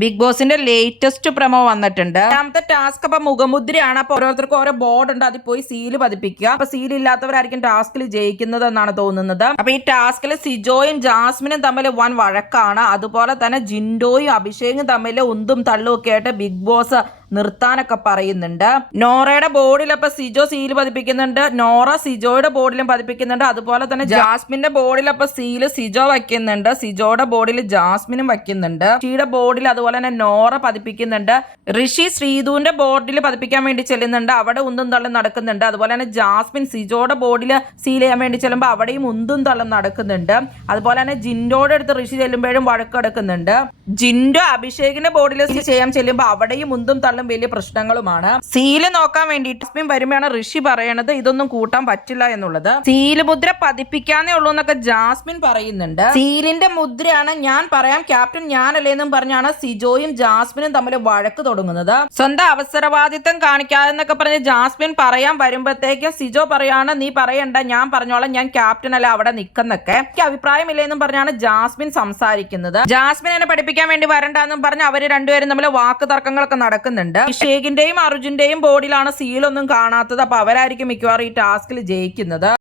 Big ബോസിന്റെ latest promo വന്നിട്ടുണ്ട്. രണ്ടാമത്തെ ടാസ്ക് അപ്പൊ മുഖമുദ്രയാണ്. അപ്പൊ ഓരോരുത്തർക്കും ഓരോ ബോർഡ് ഉണ്ട്, അതിൽ പോയി സീല് പതിപ്പിക്കുക. അപ്പൊ സീൽ ഇല്ലാത്തവരായിരിക്കും ടാസ്കിൽ ജയിക്കുന്നത് എന്നാണ് തോന്നുന്നത്. അപ്പൊ ഈ ടാസ്കിൽ സിജോയും ജാസ്മിനും തമ്മിൽ വൻ വഴക്കാണ്. അതുപോലെ തന്നെ ജിൻഡോയും അഭിഷേകും തമ്മിൽ ഉന്തും തള്ളും ഒക്കെ ആയിട്ട് ബിഗ് ബോസ് നിർത്താനൊക്കെ പറയുന്നുണ്ട്. നോറയുടെ ബോർഡിൽ അപ്പൊ സിജോ സീല് പതിപ്പിക്കുന്നുണ്ട്, നോറ സിജോയുടെ ബോർഡിലും പതിപ്പിക്കുന്നുണ്ട്. അതുപോലെ തന്നെ ജാസ്മിന്റെ ബോർഡിൽ അപ്പൊ സീല് സിജോ വയ്ക്കുന്നുണ്ട്, സിജോയുടെ ബോർഡിൽ ജാസ്മിനും വയ്ക്കുന്നുണ്ട്. ഋഷിയുടെ ബോർഡിൽ അതുപോലെ തന്നെ നോറ പതിപ്പിക്കുന്നുണ്ട്. ഋഷി ശ്രീധുവിന്റെ ബോർഡിൽ പതിപ്പിക്കാൻ വേണ്ടി ചെല്ലുന്നുണ്ട്, അവിടെ ഉന്തും തള്ളും നടക്കുന്നുണ്ട്. അതുപോലെ തന്നെ ജാസ്മിൻ സിജോയുടെ ബോർഡിൽ സീൽ ചെയ്യാൻ വേണ്ടി ചെല്ലുമ്പോൾ അവിടെയും ഉന്തും തള്ളും നടക്കുന്നുണ്ട്. അതുപോലെ തന്നെ ജിൻഡോയുടെ അടുത്ത് ഋഷി ചെല്ലുമ്പോഴും വഴക്കെടുക്കുന്നുണ്ട്. ജിൻഡോ അഭിഷേകിന്റെ ബോർഡിൽ സീൽ ചെയ്യാൻ ചെല്ലുമ്പോൾ അവിടെയും ഉന്തും തള്ളും വലിയ പ്രശ്നങ്ങളുമാണ്. സീല് നോക്കാൻ വേണ്ടിയിട്ട് ജാസ്മിൻ വരുമ്പോഴാണ് ഋഷി പറയണത് ഇതൊന്നും കൂട്ടാൻ പറ്റില്ല എന്നുള്ളത്. സീല് മുദ്ര പതിപ്പിക്കാനേ ഉള്ളൂ എന്നൊക്കെ ജാസ്മിൻ പറയുന്നുണ്ട്. സീലിന്റെ മുദ്രയാണ് ഞാൻ പറയാം, ക്യാപ്റ്റൻ ഞാനല്ലേ എന്നും പറഞ്ഞാണ് സിജോയും ജാസ്മിനും തമ്മിൽ വഴക്ക് തുടങ്ങുന്നത്. സ്വന്തം അവസരവാദിത്വം കാണിക്കാതെന്നൊക്കെ പറഞ്ഞ് ജാസ്മിൻ പറയാൻ വരുമ്പോഴത്തേക്കും സിജോ പറയാണ് നീ പറയണ്ട, ഞാൻ പറഞ്ഞോളാം, ഞാൻ ക്യാപ്റ്റൻ അല്ല അവിടെ നിൽക്കുന്നൊക്കെ. എനിക്ക് അഭിപ്രായമില്ല എന്നും പറഞ്ഞാണ് ജാസ്മിൻ സംസാരിക്കുന്നത്. ജാസ്മിൻ എന്നെ പഠിപ്പിക്കാൻ വേണ്ടി വരണ്ടെന്നും പറഞ്ഞ് അവര് രണ്ടുപേരും തമ്മിൽ വാക്ക് തർക്കങ്ങളൊക്കെ നടക്കുന്നുണ്ട്. അഭിഷേകിന്റെയും അർജുന്റെയും ബോർഡിലാണ് സീലൊന്നും കാണാത്തത്. അപ്പൊ അവരായിരിക്കും മിക്കവാറും ഈ ടാസ്കിൽ ജയിക്കുന്നത്.